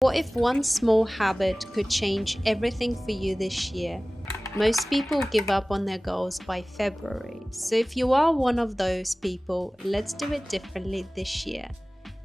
What if one small habit could change everything for you this year? Most people give up on their goals by February. So if you are one of those people, let's do it differently this year.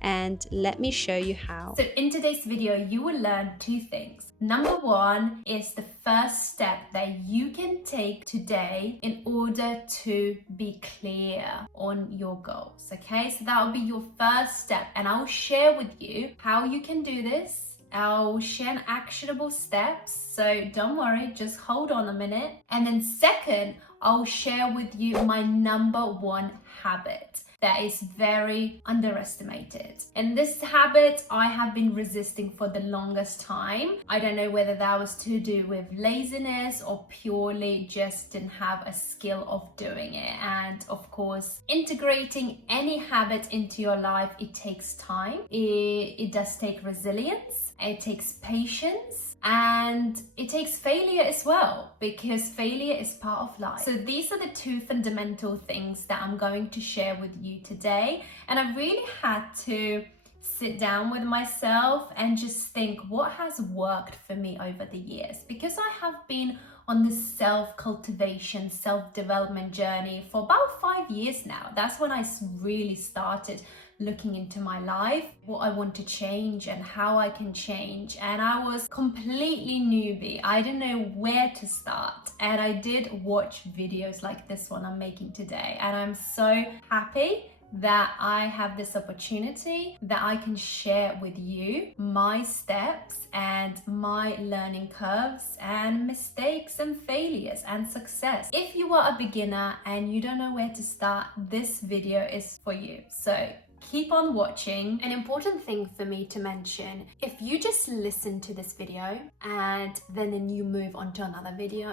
And let me show you how. So in today's video, you will learn two things. Number one is the first step that you can take today in order to be clear on your goals, okay? So that will be your first step, and I'll share with you how you can do this. I'll share actionable steps, so don't worry, just hold on a minute. And then second, I'll share with you my number one habit that is very underestimated. And this habit I have been resisting for the longest time. I don't know whether that was to do with laziness or purely just didn't have a skill of doing it. And of course, integrating any habit into your life, it takes time. It does take resilience. It takes patience, and it takes failure as well, because failure is part of life. So these are the two fundamental things that I'm going to share with you today. And I really had to sit down with myself and just think what has worked for me over the years, because I have been on this self-cultivation, self-development journey for about 5 years now. That's when I really started looking into my life, what I want to change and how I can change. And I was completely newbie. I didn't know where to start. And I did watch videos like this one I'm making today. And I'm so happy that I have this opportunity that I can share with you my steps and my learning curves and mistakes and failures and success. If you are a beginner and you don't know where to start, this video is for you. So keep on watching. An important thing for me to mention, if you just listen to this video and then you move on to another video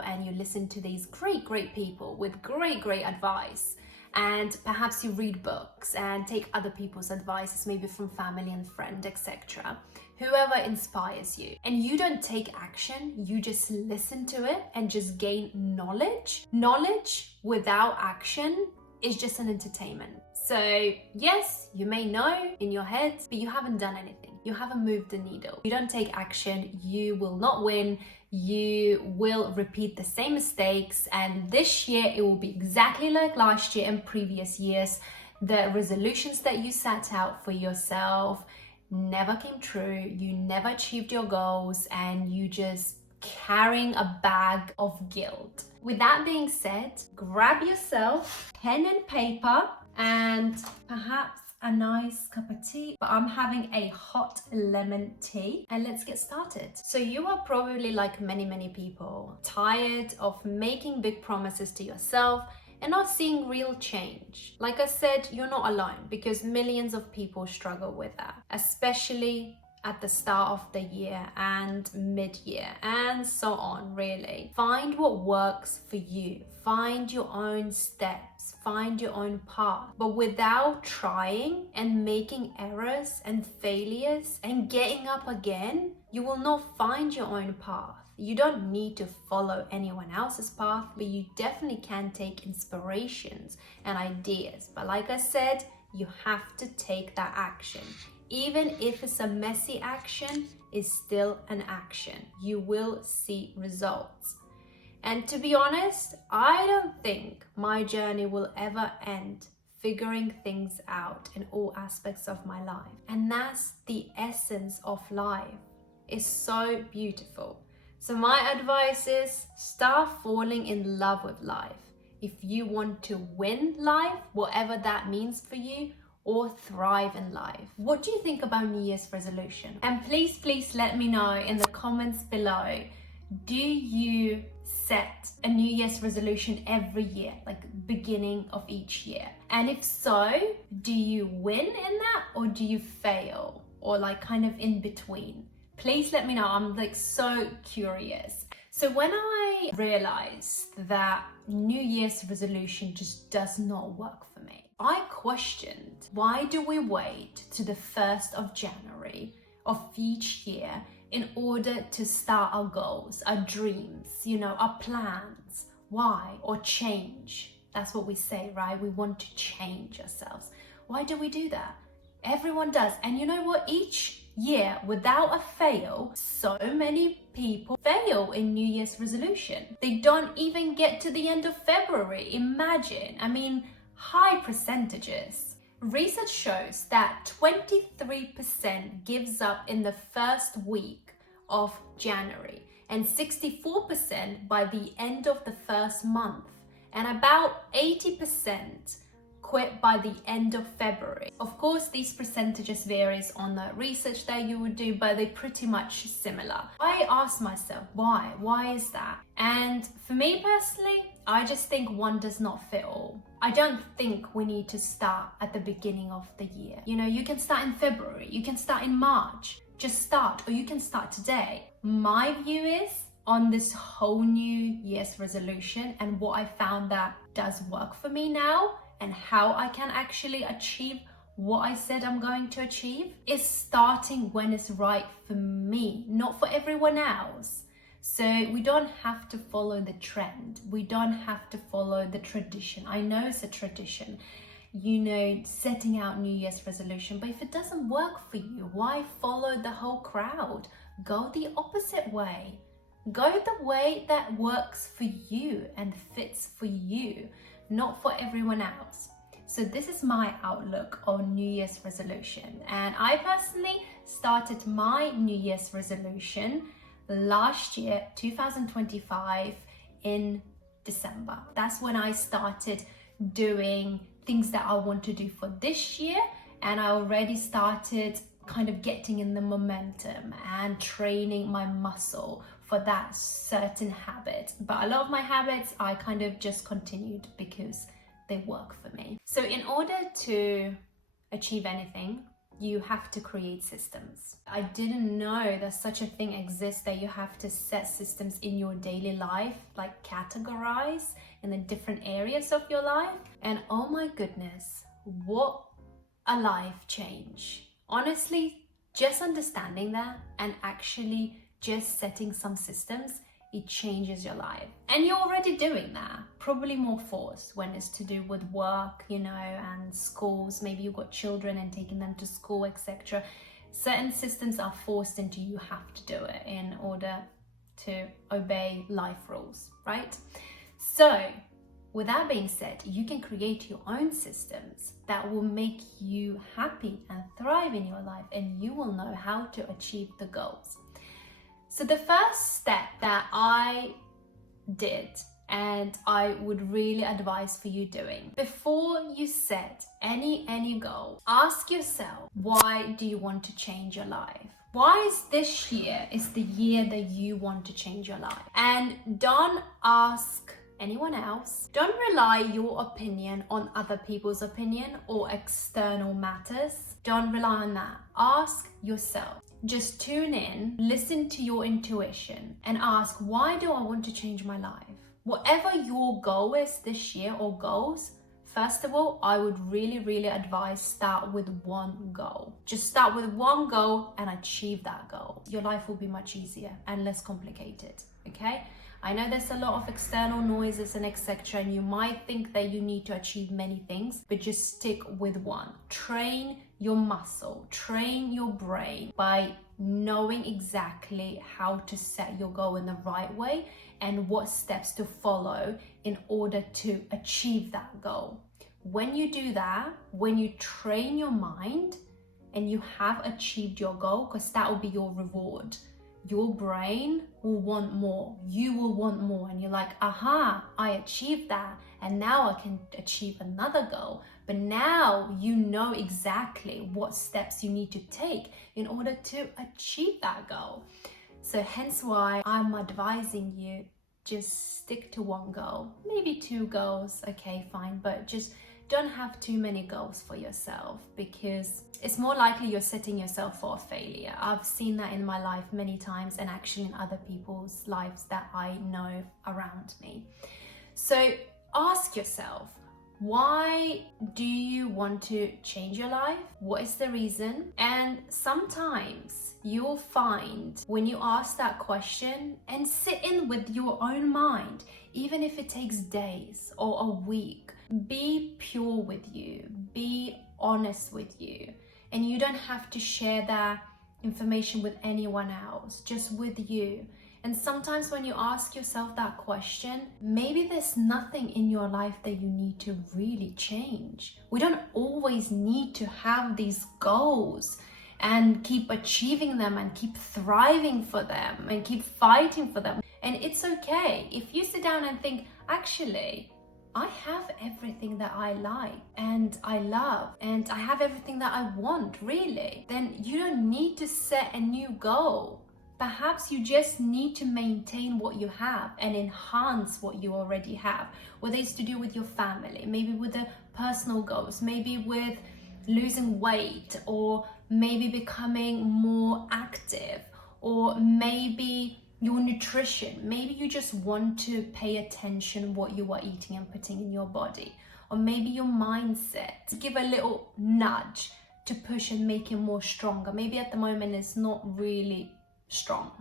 and you listen to these great people with great advice, and perhaps you read books and take other people's advices, maybe from family and friend, etc., whoever inspires you, and you don't take action, you just listen to it and just gain knowledge without action is just an entertainment. So yes, you may know in your head, but you haven't done anything. You haven't moved the needle. You don't take action, you will not win. You will repeat the same mistakes, and this year it will be exactly like last year and previous years. The resolutions that you set out for yourself never came true. You never achieved your goals, and you just carrying a bag of guilt. With that being said, grab yourself pen and paper and perhaps a nice cup of tea, but I'm having a hot lemon tea, and let's get started. So you are probably like many people, tired of making big promises to yourself and not seeing real change. Like I said, you're not alone, because millions of people struggle with that, especially at the start of the year and mid-year and so on. Really find what works for you, find your own steps, find your own path, but without trying and making errors and failures and getting up again, you will not find your own path. You don't need to follow anyone else's path, but you definitely can take inspirations and ideas. But like I said, you have to take that action. Even if it's a messy action, it's still an action. You will see results. And to be honest, I don't think my journey will ever end figuring things out in all aspects of my life. And that's the essence of life. It's so beautiful. So my advice is start falling in love with life. If you want to win life, whatever that means for you, or thrive in life. What do you think about New Year's resolution? And please let me know in the comments below. Do you set a New Year's resolution every year, like beginning of each year? And if so, do you win in that, or do you fail, or like kind of in between? Please let me know. I'm like so curious. So when I realized that New Year's resolution just does not work for me, I questioned, why do we wait to the 1st of January of each year in order to start our goals, our dreams, our plans? Why? Or change. That's what we say, right? We want to change ourselves. Why do we do that? Everyone does. And you know what? Each year without a fail. So many people fail in New Year's resolution. They don't even get to the end of February. Imagine, I mean, high percentages. Research shows that 23% gives up in the first week of January and 64% by the end of the first month, and about 80% quit by the end of February. Of course, these percentages varies on the research that you would do, but they're pretty much similar. I asked myself, why? Why is that? And for me personally, I just think one does not fit all. I don't think we need to start at the beginning of the year. You know, you can start in February, you can start in March, just start, or you can start today. My view is on this whole New Year's resolution and what I found that does work for me now and how I can actually achieve what I said I'm going to achieve is starting when it's right for me, not for everyone else. So we don't have to follow the trend. We don't have to follow the tradition. I know it's a tradition, you know, setting out New Year's resolution, but if it doesn't work for you, why follow the whole crowd? Go the opposite way. Go the way that works for you and fits for you, not for everyone else. So this is my outlook on New Year's resolution. And I personally started my New Year's resolution last year, 2025, in December. That's when I started doing things that I want to do for this year. And I already started kind of getting in the momentum and training my muscle for that certain habit. But a lot of my habits I kind of just continued because they work for me. So in order to achieve anything, you have to create systems. I didn't know that such a thing exists, that you have to set systems in your daily life, like categorize in the different areas of your life. And oh my goodness, what a life change. Honestly, just understanding that and actually just setting some systems, it changes your life. And you're already doing that, probably more forced when it's to do with work, you know, and schools. Maybe you've got children and taking them to school, etc. Certain systems are forced into you have to do it in order to obey life rules, right? So with that being said, you can create your own systems that will make you happy and thrive in your life, and you will know how to achieve the goals. So the first step that I did, and I would really advise for you doing, before you set any goal, ask yourself, why do you want to change your life? Why is this year is the year that you want to change your life? And don't ask anyone else. Don't rely your opinion on other people's opinion or external matters. Don't rely on that. Ask yourself. Just tune in, listen to your intuition, and ask, why do I want to change my life? Whatever your goal is this year or goals, first of all, I would really advise start with one goal. Just start with one goal and achieve that goal. Your life will be much easier and less complicated, okay? I know there's a lot of external noises and etc. and you might think that you need to achieve many things, but just stick with one. Train your muscle, train your brain by knowing exactly how to set your goal in the right way and what steps to follow in order to achieve that goal. When you do that, when you train your mind and you have achieved your goal, because that will be your reward, your brain will want more, you will want more, and you're like, aha, I achieved that, and now I can achieve another goal. But now you know exactly what steps you need to take in order to achieve that goal. So hence why I'm advising you, just stick to one goal, maybe two goals, okay, fine, but just don't have too many goals for yourself, because it's more likely you're setting yourself for a failure. I've seen that in my life many times, and actually in other people's lives that I know around me. So ask yourself, why do you want to change your life? What is the reason? And sometimes you'll find when you ask that question and sit in with your own mind, even if it takes days or a week, be pure with you, be honest with you. And you don't have to share that information with anyone else, just with you. And sometimes when you ask yourself that question, maybe there's nothing in your life that you need to really change. We don't always need to have these goals and keep achieving them and keep thriving for them and keep fighting for them. And it's okay if you sit down and think, actually, I have everything that I like and I love, and I have everything that I want, really. Then you don't need to set a new goal. Perhaps you just need to maintain what you have and enhance what you already have, whether it's to do with your family, maybe with the personal goals, maybe with losing weight, or maybe becoming more active, or maybe your nutrition. Maybe you just want to pay attention what you are eating and putting in your body, or maybe your mindset, to give a little nudge to push and make it more stronger. Maybe at the moment it's not really strong.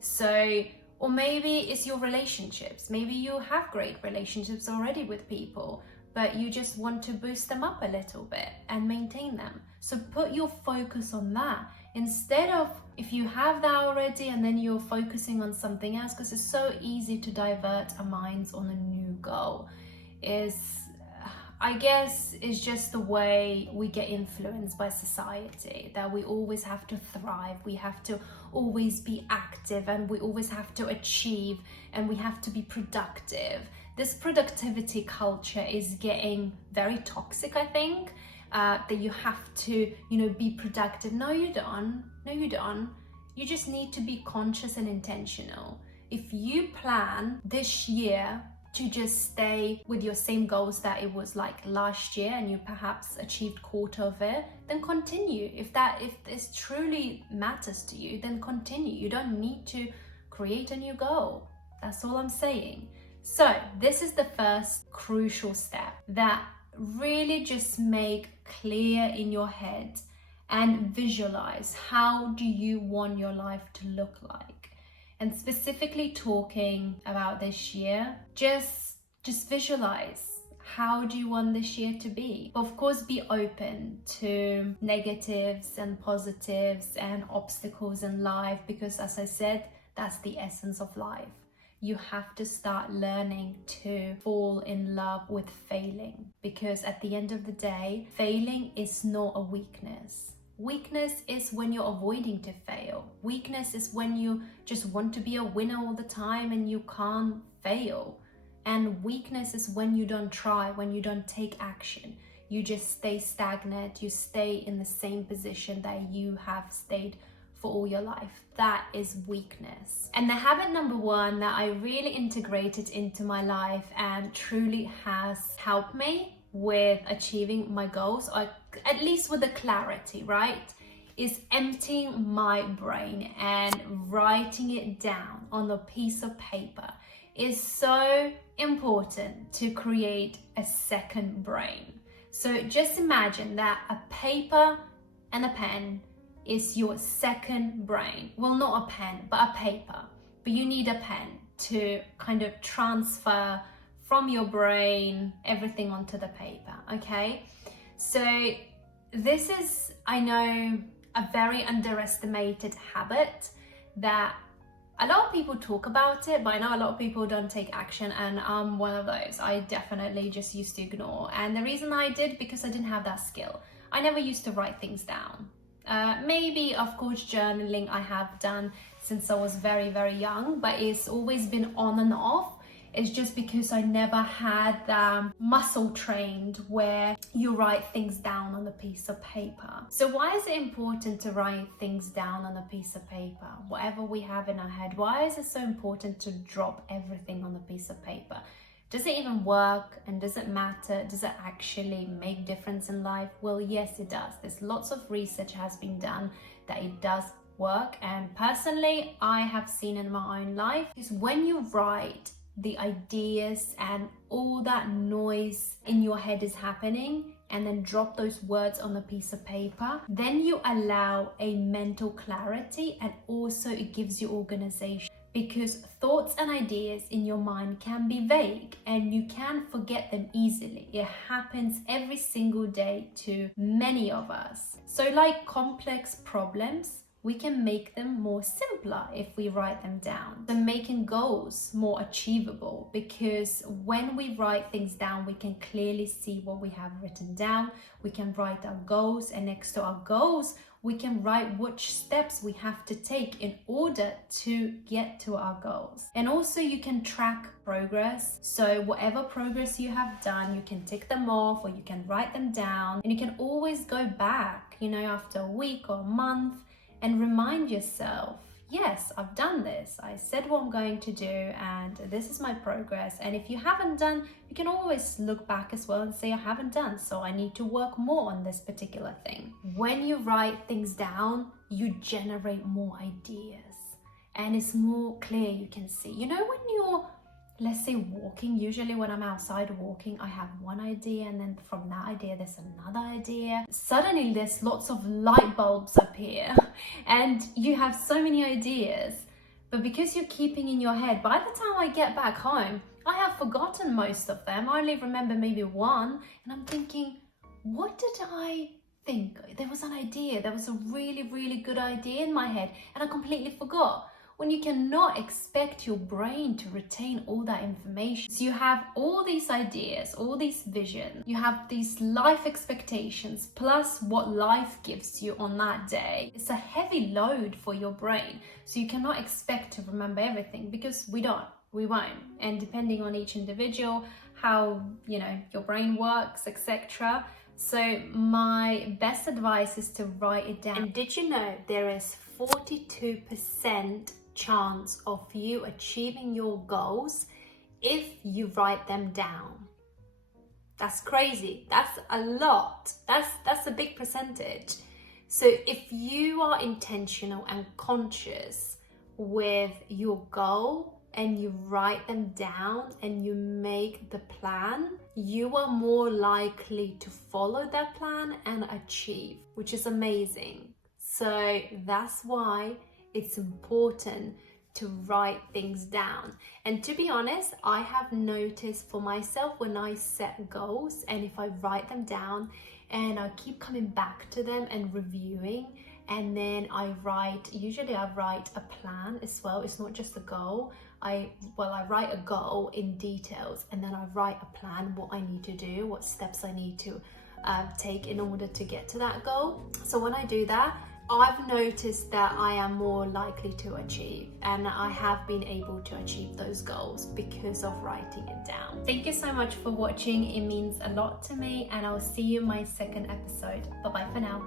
So, or maybe it's your relationships. Maybe you have great relationships already with people, but you just want to boost them up a little bit and maintain them. So put your focus on that instead of, if you have that already and then you're focusing on something else, because it's so easy to divert our minds on a new goal. I guess it's just the way we get influenced by society, that we always have to thrive, we have to always be active, and we always have to achieve, and we have to be productive. This productivity culture is getting very toxic, I think, that you have to, be productive. No, you don't. No, you don't. You just need to be conscious and intentional. If you plan this year to just stay with your same goals that it was like last year, and you perhaps achieved quarter of it, then continue. If this truly matters to you, then continue. You don't need to create a new goal. That's all I'm saying. So this is the first crucial step, that really just make clear in your head and visualize, how do you want your life to look like? And specifically talking about this year, just visualize, how do you want this year to be? Of course, be open to negatives and positives and obstacles in life, because as I said, that's the essence of life. You have to start learning to fall in love with failing, because at the end of the day, failing is not a weakness. Weakness is when you're avoiding to fail. Weakness is when you just want to be a winner all the time and you can't fail. And weakness is when you don't try, when you don't take action. You just stay stagnant, you stay in the same position that you have stayed for all your life. That is weakness. And the habit number 1 that I really integrated into my life and truly has helped me with achieving my goals, or at least with the clarity, right, is emptying my brain and writing it down on a piece of paper. Is so important to create a second brain. So just imagine that a paper and a pen is your second brain. Well, not a pen, but a paper. But you need a pen to kind of transfer from your brain everything onto the paper, okay? So this is, I know, a very underestimated habit that a lot of people talk about it, but I know a lot of people don't take action, and I'm one of those. I definitely just used to ignore. And the reason I did, because I didn't have that skill. I never used to write things down. Maybe, of course, journaling I have done since I was very, very young, but it's always been on and off. It's just because I never had the muscle trained where you write things down on a piece of paper. So why is it important to write things down on a piece of paper? Whatever we have in our head, why is it so important to drop everything on a piece of paper? Does it even work, and does it matter? Does it actually make difference in life? Well, yes, it does. There's lots of research has been done that it does work, and personally, I have seen in my own life is when you write the ideas and all that noise in your head is happening, and then drop those words on a piece of paper, then you allow a mental clarity, and also it gives you organization. Because thoughts and ideas in your mind can be vague and you can forget them easily. It happens every single day to many of us. So like complex problems we can make them more simpler if we write them down. So making goals more achievable, because when we write things down, we can clearly see what we have written down. We can write our goals, and next to our goals, we can write which steps we have to take in order to get to our goals. And also you can track progress. So whatever progress you have done, you can tick them off or you can write them down, and you can always go back, after a week or a month and remind yourself, yes, I've done this. I said what I'm going to do, and this is my progress. And if you haven't done, you can always look back as well and say, I haven't done, so I need to work more on this particular thing. When you write things down, you generate more ideas and it's more clear. You can see, when you're, let's say, walking, usually when I'm outside walking, I have one idea, and then from that idea there's another idea. Suddenly there's lots of light bulbs appear and you have so many ideas, but because you're keeping in your head, by the time I get back home, I have forgotten most of them. I only remember maybe one, and I'm thinking, what did I think? There was an idea, there was a really, really good idea in my head, and I completely forgot. When you cannot expect your brain to retain all that information. So you have all these ideas, all these visions, you have these life expectations, plus what life gives you on that day. It's a heavy load for your brain. So you cannot expect to remember everything, because we won't. And depending on each individual, how, your brain works, etc. So my best advice is to write it down. And did you know there is 42% chance of you achieving your goals if you write them down? That's crazy. That's a lot. That's a big percentage. So if you are intentional and conscious with your goal and you write them down and you make the plan, you are more likely to follow that plan and achieve, which is amazing. So that's why it's important to write things down. And to be honest, I have noticed for myself, when I set goals and if I write them down and I keep coming back to them and reviewing, and then usually I write a plan as well. It's not just a goal. I write a goal in details, and then I write a plan, what I need to do, what steps I need to take in order to get to that goal. So when I do that, I've noticed that I am more likely to achieve, and I have been able to achieve those goals because of writing it down. Thank you so much for watching. It means a lot to me, and I'll see you in my second episode. Bye bye for now.